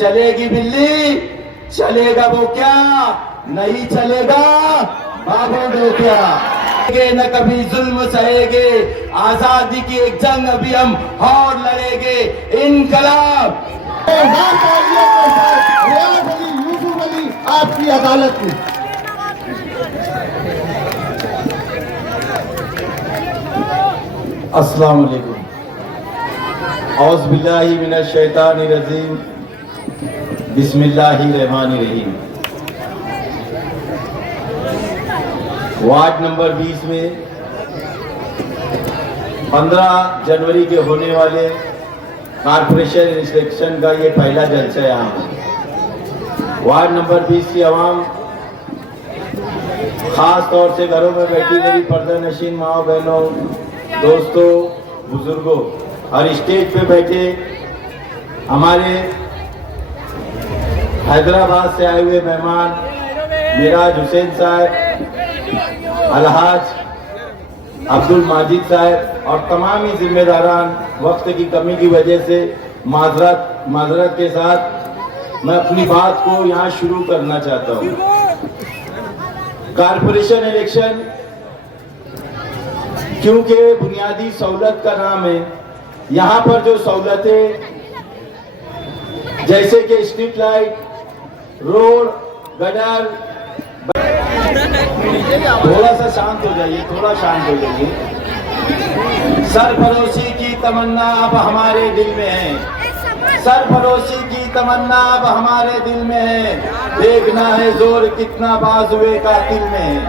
चलेगी बिल्ली, चलेगा वो क्या, नहीं चलेगा बाबू वो क्या। न कभी जुल्म सहेगे, आजादी की एक जंग अभी हम और लड़ेंगे, इनकलाब। रियाज अली, यूसुफ अली आपकी अदालत में। अस्सलाम वालेकुम। औज़ बिल्लाहि मिनश शैतानिर रजीम, बिस्मिल्लाहिर रहमानिर रहीम। वार्ड नंबर 20 में 15 जनवरी के होने वाले कारपोरेशन इलेक्शन का ये पहला जलसा है। यहाँ वार्ड नंबर 20 की आवाम, खास तौर से घरों में बैठी मेरी पर्दा नशीन माओ बहनों, दोस्तों, बुजुर्गों और स्टेज पे बैठे हमारे हैदराबाद से आए हुए मेहमान मिराज हुसैन साहब, अलहाज अब्दुल माजिद साहब और तमाम ही जिम्मेदारान, वक्त की कमी की वजह से माजरत के साथ मैं अपनी बात को यहाँ शुरू करना चाहता हूँ। कारपोरेशन इलेक्शन क्योंकि बुनियादी सहूलत का नाम है, यहाँ पर जो सहूलतें जैसे कि स्ट्रीट लाइट, रोड, गटर, थोड़ा सा शांत हो जाइए, थोड़ा शांत हो जाइए। सरफरोशी की तमन्ना अब हमारे दिल में है, सरफरोशी की तमन्ना अब हमारे दिल में है, देखना है जोर कितना बाजुए कातिल में है।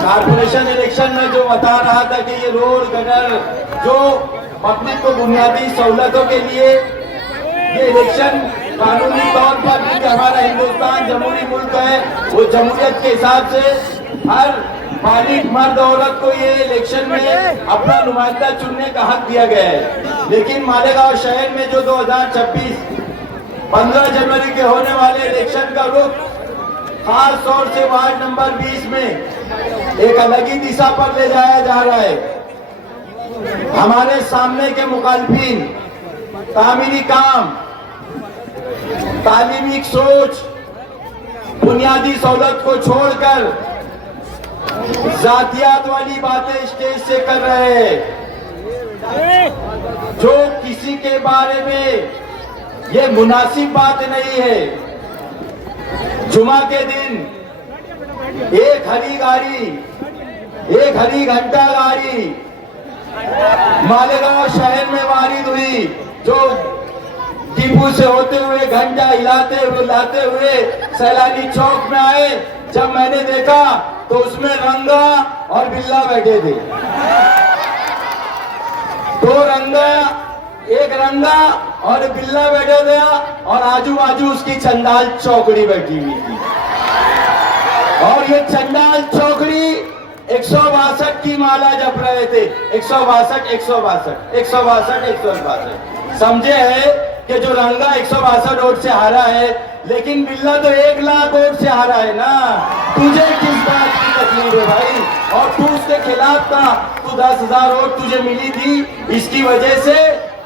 कारपोरेशन इलेक्शन में जो बता रहा था कि ये रोड, गटर, जो पब्लिक को बुनियादी सहूलतों के लिए ये इलेक्शन कानूनी तौर पर, क्योंकि हमारा हिंदुस्तान जमहूरी मुल्क है, वो जमहूरियत के हिसाब से हर बालिग मर्द औरत को ये इलेक्शन में अपना नुमाइंदा चुनने का हक दिया गया है। लेकिन मालेगांव शहर में जो 2026 15 जनवरी के होने वाले इलेक्शन का रुख खास तौर से वार्ड नंबर 20 में एक अलग ही दिशा पर ले जाया जा रहा है। हमारे सामने के मुखालिफिन तामीरी काम, तालीमी सोच, बुनियादी सहूलत को छोड़कर जातियात वाली बातें स्टेज से कर रहे हैं, जो किसी के बारे में ये मुनासिब बात नहीं है। जुमा के दिन एक हरी घंटा गाड़ी मालेगांव शहर में वारिद हुई, जो टीपू से होते हुए घंटा हिलाते हुए लाते हुए सैलानी चौक में आए। जब मैंने देखा तो उसमें रंगा और बिल्ला बैठे थे, दो रंगा, एक रंगा और बिल्ला बैठे थे और आजू बाजू उसकी चंडाल चौकड़ी बैठी हुई थी। और ये चंडाल चौकड़ी 162 की माला जप रहे थे। 162 समझे है कि जो रंगा 162 वोट से हारा है, लेकिन बिल्ला तो 1 लाख वोट से हारा है ना। तुझे किस बात की तकलीफ है भाई? और तू उसके खिलाफ था, तू 10,000 वोट तुझे मिली थी, इसकी वजह से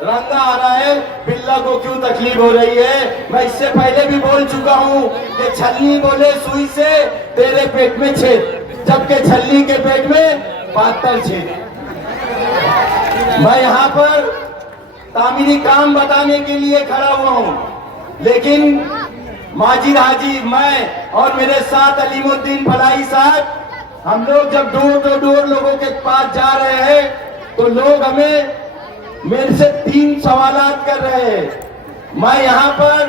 रंगा आ रहा है, बिल्ला को क्यों तकलीफ हो रही है? मैं इससे पहले भी बोल चुका हूँ कि छलनी बोले सुई से तेरे पेट में छेद, जबकि छलनी के पेट में 72 छेद। मैं यहाँ पर तामीरी काम बताने के लिए खड़ा हुआ हूँ, लेकिन माजिद हाजी, मैं और मेरे साथ अलीमुद्दीन फलाई साहब, हम लोग जब डोर टू डोर लोगों के पास जा रहे हैं तो लोग हमें मेरे से 3 सवालात कर रहे हैं। मैं यहाँ पर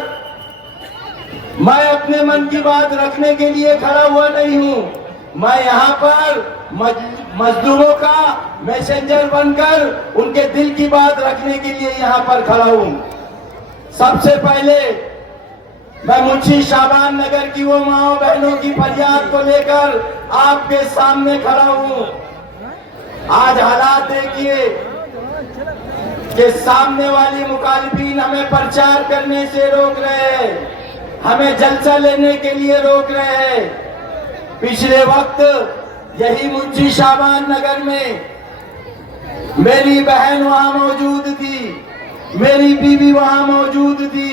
मैं अपने मन की बात रखने के लिए खड़ा हुआ नहीं हूँ, मैं यहाँ पर मजदूरों का मैसेंजर बनकर उनके दिल की बात रखने के लिए यहाँ पर खड़ा हूँ। सबसे पहले मैं मुंशी शाबान नगर की वो माओ बहनों की फरियाद को लेकर आपके सामने खड़ा हूँ। आज हालात देखिए कि सामने वाली मुखालिफिन हमें प्रचार करने से रोक रहे हैं, हमें जलसा लेने के लिए रोक रहे हैं। पिछले वक्त यही मुंशी शाबान नगर में मेरी बहन वहां मौजूद थी, मेरी बीवी वहां मौजूद थी,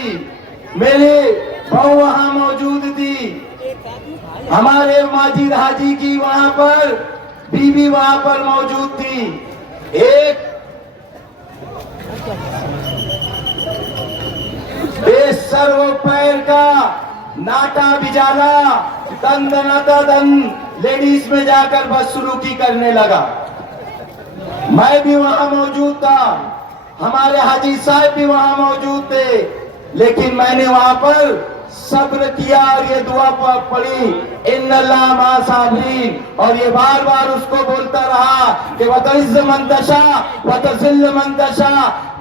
मेरे बहू वहां मौजूद थी, हमारे माजिद हाजी की वहां पर बीवी वहां पर मौजूद थी। एक बेसर वो पैर का नाटा बिजाला दन दनाता दन लेडीज में जाकर बदसलूकी करने लगा। मैं भी वहां मौजूद था, हमारे हाजी साहब भी वहां मौजूद थे, लेकिन मैंने वहां पर सब्र किया और ये दुआ पढ़ी इन्नल्लाह मा साबिरीन, और ये बार बार उसको बोलता रहा कि वतइज़्ज़ मन तशा वतज़िल्ल मन तशा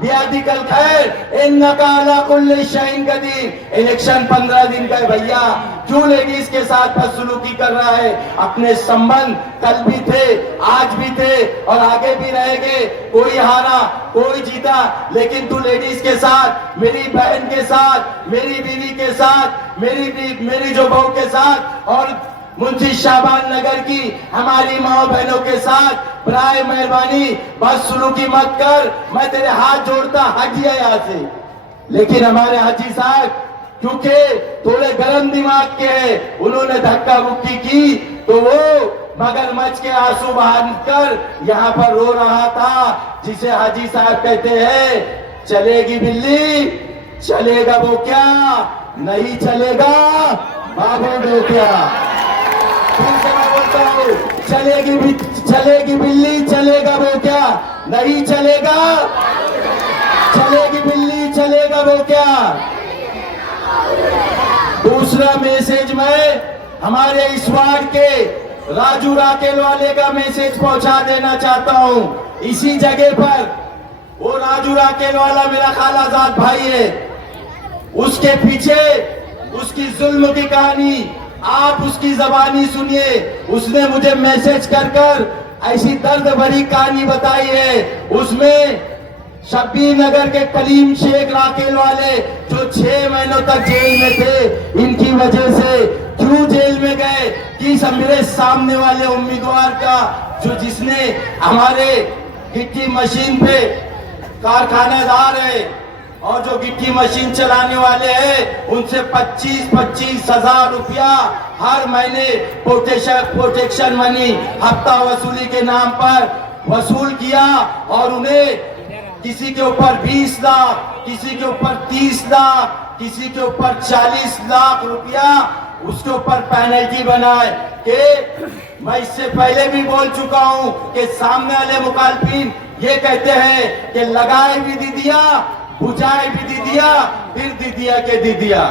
बियदिकल खैर इन्नका अला कुल्लि शैइन कदीर। इलेक्शन 15 दिन का है भैया, क्यों लेडीज के साथ बदसलूकी कर रहा है? अपने संबंध कल भी थे, आज भी थे और आगे भी रहेंगे। कोई हारा कोई जीता, लेकिन तू लेडीज के साथ, मेरी बहन के साथ, मेरी बीवी के साथ, मेरी जो बहू के साथ और मुंशी शाबान नगर की हमारी माँ बहनों के साथ बराए मेहरबानी बदसलूकी मत कर। मैं तेरे हाथ जोड़ता, हट गया यहाँ से। लेकिन हमारे हाजी साहब क्योंकि थोड़े गर्म दिमाग के हैं, उन्होंने धक्का मुक्की की तो वो मगरमच्छ के आंसू बहाकर यहाँ पर रो रहा था, जिसे हाजी साहब कहते हैं चलेगी बिल्ली चलेगा वो क्या, नहीं चलेगा बाबू वो क्या। फिर से मैं बोलता हूँ, चलेगी बिल्ली चलेगा वो क्या, नहीं चलेगा, चलेगी बिल्ली चलेगा वो क्या। दूसरा मैसेज मैं हमारे इस वार्ड के राजू राकेल वाले का मैसेज पहुंचा देना चाहता हूं। इसी जगह पर वो राजू राकेल वाला मेरा खालाजाद भाई है, उसके पीछे उसकी जुल्म की कहानी आप उसकी जबानी सुनिए। उसने मुझे मैसेज कर ऐसी दर्द भरी कहानी बताई है। उसमें शब्बीर नगर के कलीम शेख राकेल वाले जो 6 महीनों तक जेल में थे, इनकी वजह से क्यों जेल में गए कि मेरे सामने वाले उम्मीदवार का जिसने हमारे गिट्टी मशीन पे कारखानेदार है और जो गिट्टी मशीन चलाने वाले हैं, उनसे 25-25 हजार रुपया हर महीने प्रोटेक्शन मनी हफ्ता वसूली के नाम पर वसूल किया और उन्हें किसी के ऊपर 20 लाख, किसी के ऊपर 30 लाख, किसी के ऊपर 40 लाख रुपया उसके ऊपर पेनल्टी बनाए। कि मैं इससे पहले भी बोल चुका हूं कि सामने वाले मुखालफिन ये कहते हैं कि लगाए भी दीदिया, बुझाए भी दीदिया, फिर दीदिया के दीदिया।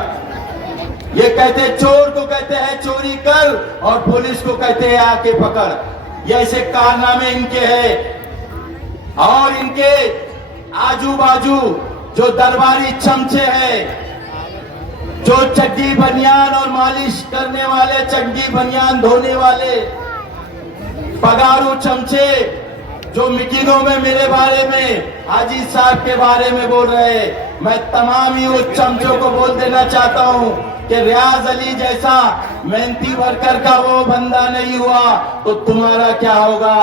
ये कहते चोर को कहते हैं चोरी कर और पुलिस को कहते हैं आके पकड़। ये ऐसे कारनामे इनके हैं। और इनके आजू बाजू जो दरबारी चमचे हैं, जो चड्डी बनियान और मालिश करने वाले, चड्डी बनियान धोने वाले पगारू चमचे, जो मीटिंगों में मेरे बारे में, हाजी साहब के बारे में बोल रहे हैं, मैं तमाम ही उस चमचों को बोल देना चाहता हूं कि रियाज अली जैसा मेहनती वर्कर का वो बंदा नहीं हुआ तो तुम्हारा क्या होगा।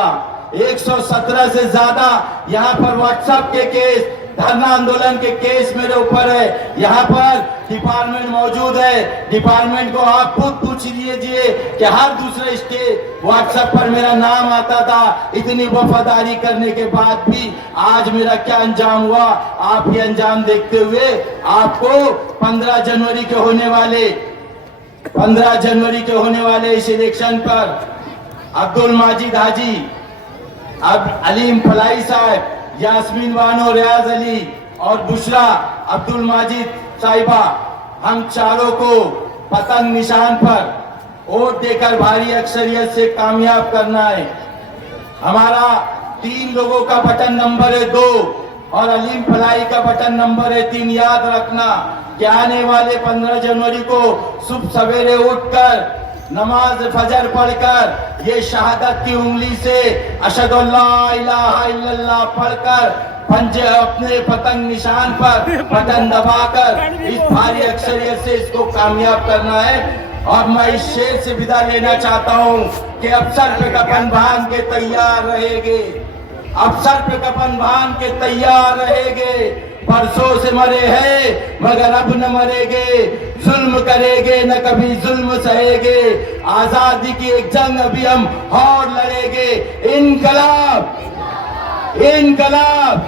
117 से ज्यादा यहाँ पर व्हाट्सएप के केस, धरना आंदोलन के केस मेरे ऊपर है। यहाँ पर डिपार्टमेंट मौजूद है, डिपार्टमेंट को आप खुद पूछ लीजिए कि हर दूसरे स्टेट व्हाट्सएप पर मेरा नाम आता था। इतनी वफादारी करने के बाद भी आज मेरा क्या अंजाम हुआ, आप ये अंजाम देखते हुए आपको 15 जनवरी के होने वाले इस इलेक्शन पर अब्दुल माजिद हाजी, अब अलीम फलाई साहब, यास्मीन बानो, रियाज अली और बुशरा अब्दुल माजिद साहिबा, हम चारों को पतंग निशान पर वोट देकर भारी अक्सरियत से कामयाब करना है। हमारा 3 लोगों का बटन नंबर है 2 और अलीम फलाई का बटन नंबर है 3। याद रखना कि आने वाले 15 जनवरी को सुबह सवेरे उठकर नमाज फजर पढ़कर ये शहादत की उंगली से अशहदु अल्ला इलाहा इल्लल्लाह पढ़कर पंजे अपने पतंग निशान पर बटन दबाकर इस भारी अक्सरियत से इसको कामयाब करना है। और मैं इस शेर से विदा लेना चाहता हूँ कि अफसर पे कफन बांध के तैयार रहेंगे, अफसर पे कफन बांध के तैयार रहेंगे, परसों से मरे हैं मगर अब न मरेंगे, जुल्म करेंगे न कभी जुल्म सहेंगे, आजादी की एक जंग अभी हम और लड़ेंगे। इनकलाब, इनकलाब,